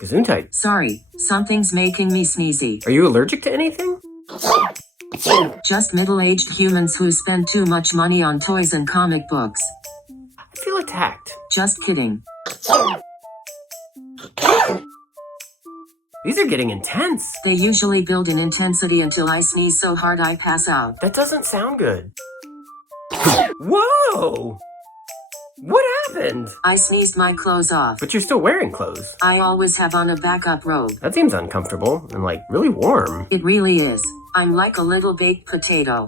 Gesundheit. Sorry, something's making me sneezy. Are you allergic to anything? Just middle-aged humans who spend too much money on toys and comic books. I feel attacked. Just kidding. These are getting intense. They usually build in intensity until I sneeze so hard I pass out. That doesn't sound good. Whoa! What happened? I sneezed my clothes off. But you're still wearing clothes. I always have on a backup robe. That seems uncomfortable and, really warm. It really is. I'm like a little baked potato.